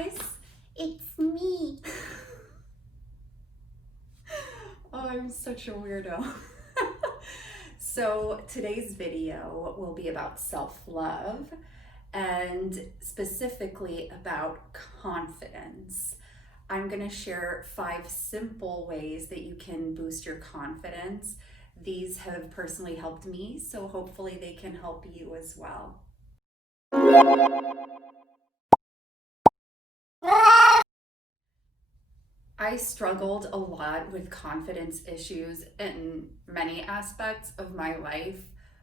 guys, it's me. Oh, I'm such a weirdo. So today's video will be about self-love and specifically about confidence. I'm going to share 5 simple ways that you can boost your confidence. These have personally helped me, so hopefully they can help you as well. I struggled a lot with confidence issues in many aspects of my life,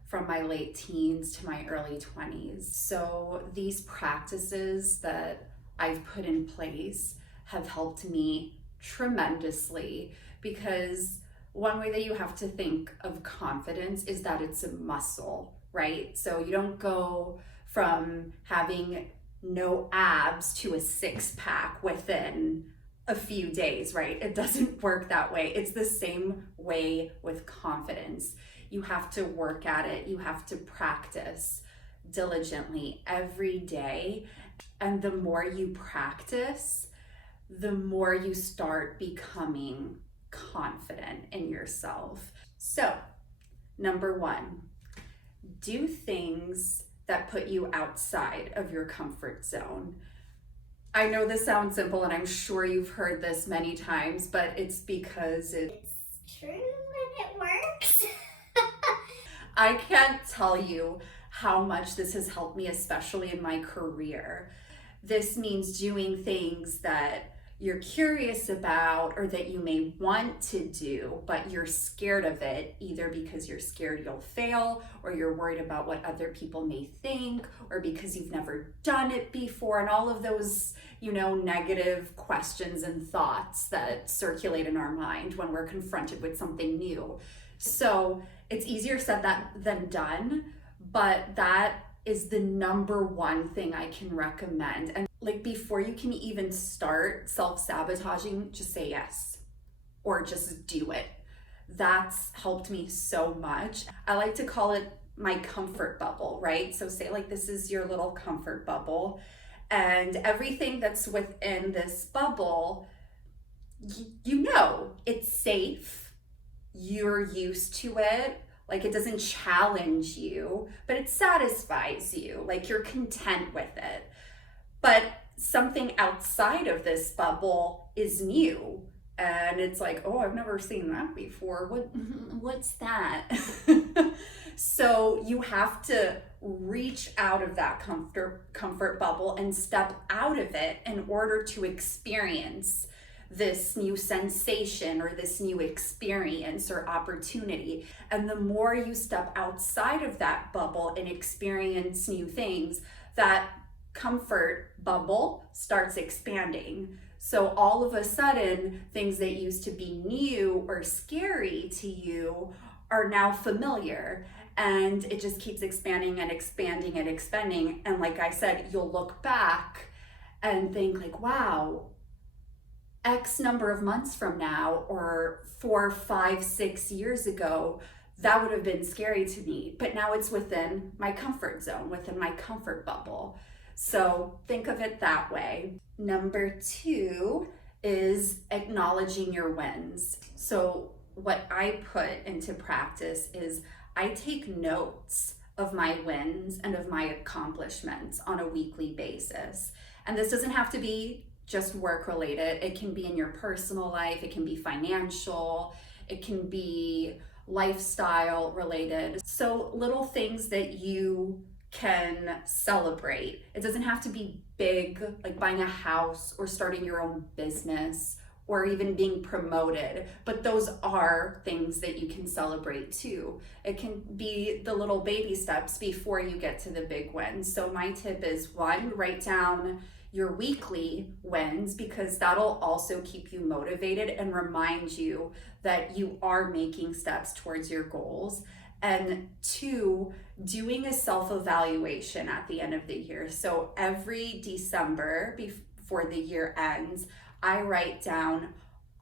from my late teens to my early 20s. So these practices that I've put in place have helped me tremendously, because one way that you have to think of confidence is that it's a muscle, right? So you don't go from having no abs to a 6-pack within a few days, right? It doesn't work that way. It's the same way with confidence. You have to work at it. You have to practice diligently every day. And the more you practice, the more you start becoming confident in yourself. So, number 1, do things that put you outside of your comfort zone. I know this sounds simple, and I'm sure you've heard this many times, but it's because it's true and it works. I can't tell you how much this has helped me, especially in my career. This means doing things that you're curious about or that you may want to do, but you're scared of it, either because you're scared you'll fail, or you're worried about what other people may think, or because you've never done it before, and all of those, negative questions and thoughts that circulate in our mind when we're confronted with something new. So it's easier said than done, but that is the number 1 thing I can recommend. And before you can even start self-sabotaging, just say yes, or just do it. That's helped me so much. I like to call it my comfort bubble, right? So say this is your little comfort bubble, and everything that's within this bubble, it's safe, you're used to it. It doesn't challenge you, but it satisfies you. You're content with it. But something outside of this bubble is new. And it's oh, I've never seen that before. What's that? So you have to reach out of that comfort bubble and step out of it in order to experience this new sensation or this new experience or opportunity. And the more you step outside of that bubble and experience new things, that comfort bubble starts expanding. So all of a sudden, things that used to be new or scary to you are now familiar. And it just keeps expanding and expanding and expanding. And like I said, you'll look back and think wow, X number of months from now, or 4, 5, 6 years ago, that would have been scary to me. But now it's within my comfort zone, within my comfort bubble. So think of it that way. Number 2 is acknowledging your wins. So what I put into practice is I take notes of my wins and of my accomplishments on a weekly basis. And this doesn't have to be just work related. It can be in your personal life, it can be financial, it can be lifestyle related. So little things that you can celebrate. It doesn't have to be big, like buying a house or starting your own business or even being promoted, but those are things that you can celebrate too. It can be the little baby steps before you get to the big wins. So my tip is 1, write down your weekly wins, because that'll also keep you motivated and remind you that you are making steps towards your goals. And 2, doing a self-evaluation at the end of the year. So every December before the year ends, I write down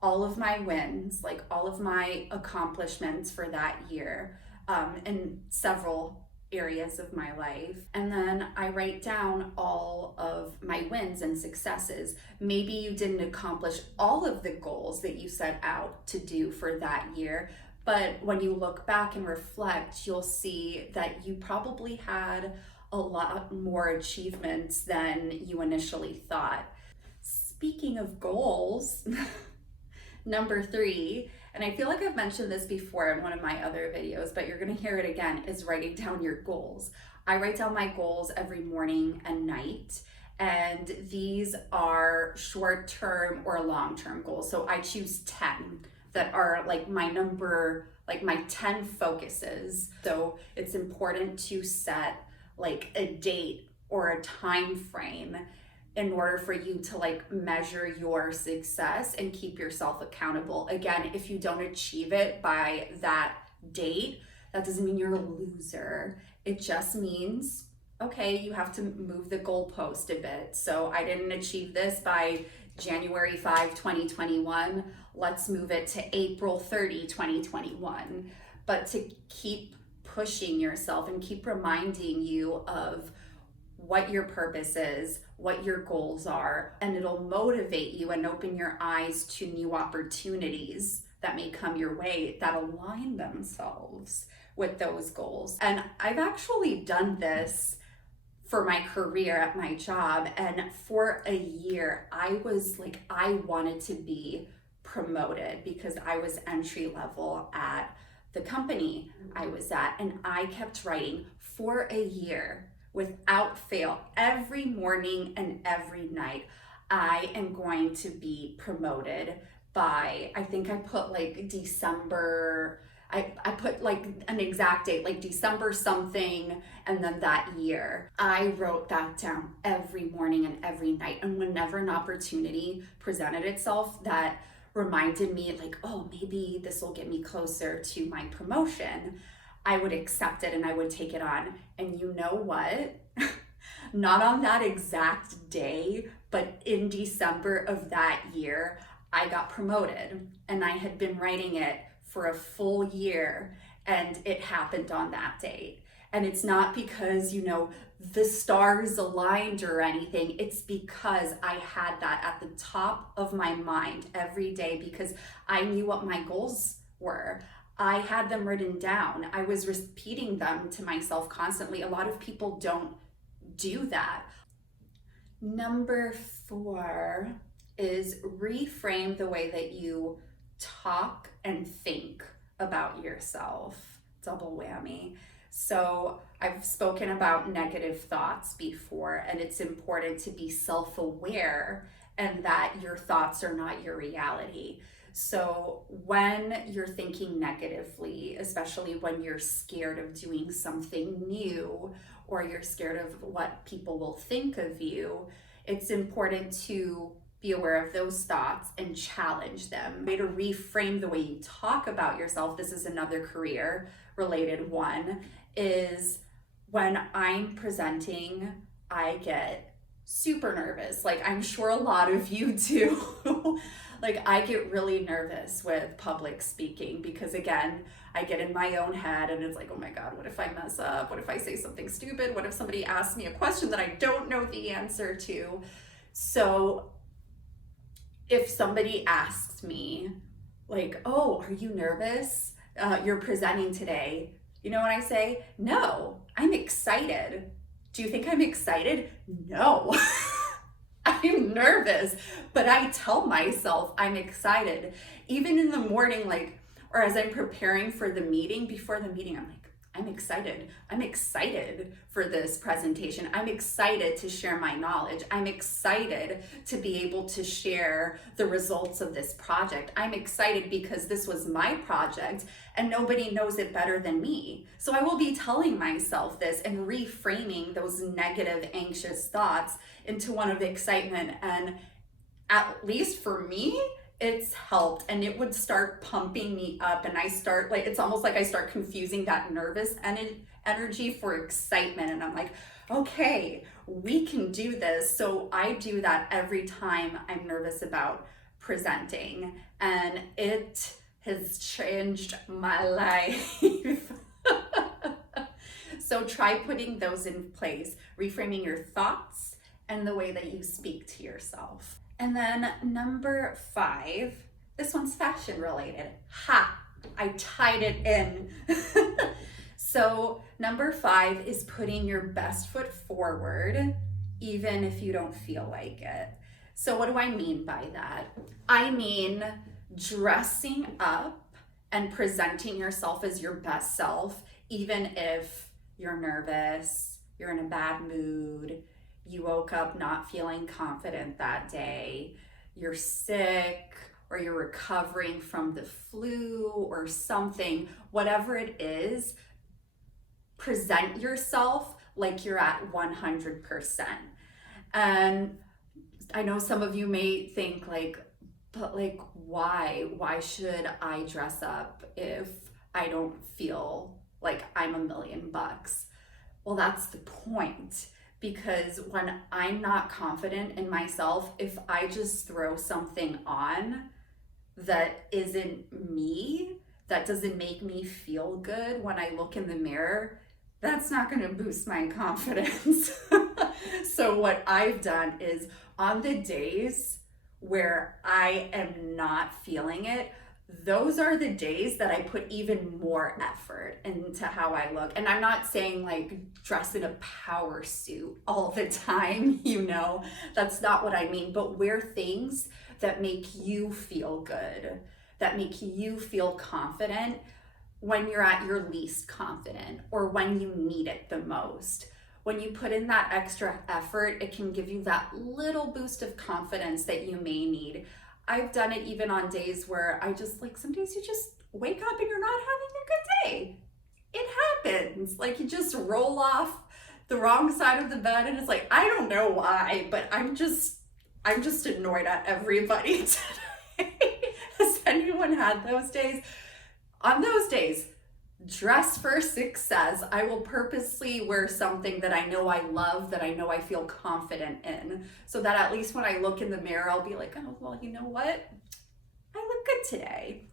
all of my wins, all of my accomplishments for that year, in several areas of my life. And then I write down all of my wins and successes. Maybe you didn't accomplish all of the goals that you set out to do for that year, but when you look back and reflect, you'll see that you probably had a lot more achievements than you initially thought. Speaking of goals, number 3, and I feel like I've mentioned this before in one of my other videos, but you're gonna hear it again, is writing down your goals. I write down my goals every morning and night, and these are short-term or long-term goals. So I choose 10 that are like my 10 focuses. So it's important to set like a date or a time frame in order for you to like measure your success and keep yourself accountable. Again, if you don't achieve it by that date, that doesn't mean you're a loser. It just means, okay, you have to move the goalpost a bit. So I didn't achieve this by January 5, 2021. Let's move it to April 30, 2021. But to keep pushing yourself and keep reminding you of what your purpose is, what your goals are, and it'll motivate you and open your eyes to new opportunities that may come your way that align themselves with those goals. And I've actually done this for my career at my job, and for a year I was like, I wanted to be promoted because I was entry level at the company I was at, and I kept writing for a year without fail, every morning and every night, I am going to be promoted by, I think I put like December, I put like an exact date, like December something, and then that year. I wrote that down every morning and every night. And whenever an opportunity presented itself that reminded me like, oh, maybe this will get me closer to my promotion, I would accept it and I would take it on. And you know what? Not on that exact day, but in December of that year, I got promoted, and I had been writing it for a full year, and it happened on that date. And it's not because, you know, the stars aligned or anything. It's because I had that at the top of my mind every day because I knew what my goals were. I had them written down. I was repeating them to myself constantly. A lot of people don't do that. Number 4 is reframe the way that you talk and think about yourself. Double whammy. So I've spoken about negative thoughts before, and it's important to be self-aware and that your thoughts are not your reality. So when you're thinking negatively, especially when you're scared of doing something new or you're scared of what people will think of you, it's important to be aware of those thoughts and challenge them. A way to reframe the way you talk about yourself, this is another career related one, is when I'm presenting, I get super nervous. Like I'm sure a lot of you do. Like I get really nervous with public speaking because again, I get in my own head and it's like, oh my God, what if I mess up? What if I say something stupid? What if somebody asks me a question that I don't know the answer to? So if somebody asks me like, oh, are you nervous? You're presenting today. You know what I say? No, I'm excited. Do you think I'm excited? No. I'm nervous, but I tell myself I'm excited. Even in the morning, like, or as I'm preparing for the meeting, before the meeting, I'm like, I'm excited. I'm excited for this presentation. I'm excited to share my knowledge. I'm excited to be able to share the results of this project. I'm excited because this was my project and nobody knows it better than me. So I will be telling myself this and reframing those negative, anxious thoughts into one of excitement. And at least for me, it's helped, and it would start pumping me up, and I start like, it's almost like I start confusing that nervous energy for excitement, and I'm like, okay, we can do this. So I do that every time I'm nervous about presenting, and it has changed my life. So try putting those in place, reframing your thoughts and the way that you speak to yourself. And then number 5, this one's fashion related. Ha! I tied it in. So number 5 is putting your best foot forward, even if you don't feel like it. So what do I mean by that? I mean dressing up and presenting yourself as your best self, even if you're nervous, you're in a bad mood, you woke up not feeling confident that day, you're sick, or you're recovering from the flu or something, whatever it is, present yourself like you're at 100%. And I know some of you may think like, but like, why? Why should I dress up if I don't feel like I'm $1,000,000? Well, that's the point. Because when I'm not confident in myself, if I just throw something on that isn't me, that doesn't make me feel good when I look in the mirror, that's not going to boost my confidence. So what I've done is on the days where I am not feeling it, those are the days that I put even more effort into how I look. And I'm not saying like dress in a power suit all the time, you know, that's not what I mean, but wear things that make you feel good, that make you feel confident when you're at your least confident or when you need it the most. When you put in that extra effort, it can give you that little boost of confidence that you may need. I've done it even on days where I just like, some days you just wake up and you're not having a good day. It happens. Like you just roll off the wrong side of the bed and it's like, I don't know why, but I'm just annoyed at everybody today. Has anyone had those days? On those days, dress for success. I will purposely wear something that I know I love, that I know I feel confident in, so that at least when I look in the mirror, I'll be like, oh, well, you know what? I look good today.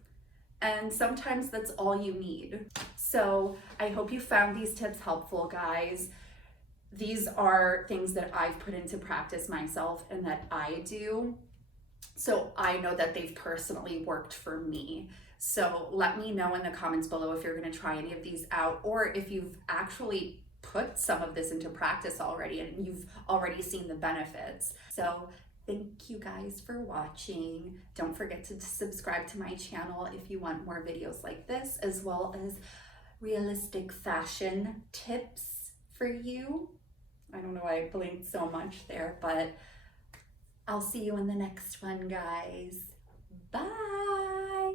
And sometimes that's all you need. So I hope you found these tips helpful, guys. These are things that I've put into practice myself and that I do. So I know that they've personally worked for me. So let me know in the comments below if you're going to try any of these out, or if you've actually put some of this into practice already and you've already seen the benefits. So thank you guys for watching. Don't forget to subscribe to my channel if you want more videos like this, as well as realistic fashion tips for you. I don't know why I blinked so much there, but I'll see you in the next one, guys. Bye.